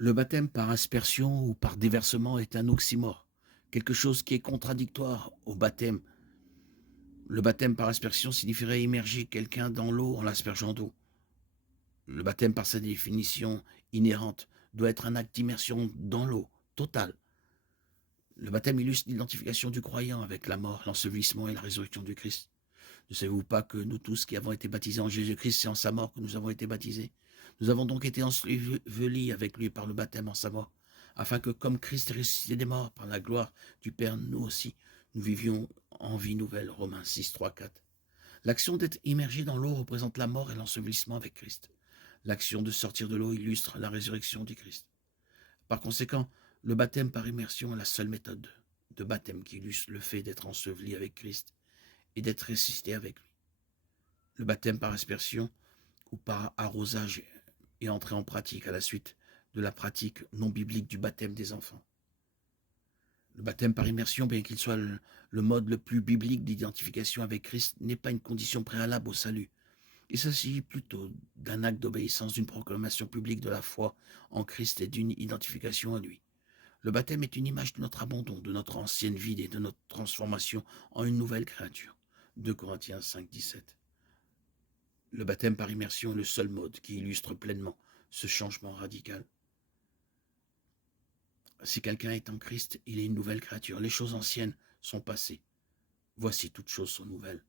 Le baptême par aspersion ou par déversement est un oxymore, quelque chose qui est contradictoire au baptême. Le baptême par aspersion signifierait immerger quelqu'un dans l'eau en l'aspergeant d'eau. Le baptême, par sa définition inhérente, doit être un acte d'immersion dans l'eau, totale. Le baptême illustre l'identification du croyant avec la mort, l'ensevelissement et la résurrection du Christ. Ne savez-vous pas que nous tous qui avons été baptisés en Jésus-Christ, c'est en sa mort que nous avons été baptisés? Nous avons donc été ensevelis avec lui par le baptême en sa mort, afin que, comme Christ est ressuscité des morts par la gloire du Père, nous aussi, nous vivions en vie nouvelle. Romains 6, 3, 4. L'action d'être immergé dans l'eau représente la mort et l'ensevelissement avec Christ. L'action de sortir de l'eau illustre la résurrection du Christ. Par conséquent, le baptême par immersion est la seule méthode de baptême qui illustre le fait d'être enseveli avec Christ et d'être ressuscité avec lui. Le baptême par aspersion ou par arrosage est entré en pratique à la suite de la pratique non biblique du baptême des enfants. Le baptême par immersion, bien qu'il soit le mode le plus biblique d'identification avec Christ, n'est pas une condition préalable au salut. Il s'agit plutôt d'un acte d'obéissance, d'une proclamation publique de la foi en Christ et d'une identification à lui. Le baptême est une image de notre abandon, de notre ancienne vie et de notre transformation en une nouvelle créature. 2 Corinthiens 5, 17. Le baptême par immersion est le seul mode qui illustre pleinement ce changement radical. Si quelqu'un est en Christ, il est une nouvelle créature. Les choses anciennes sont passées. Voici, toutes choses sont nouvelles.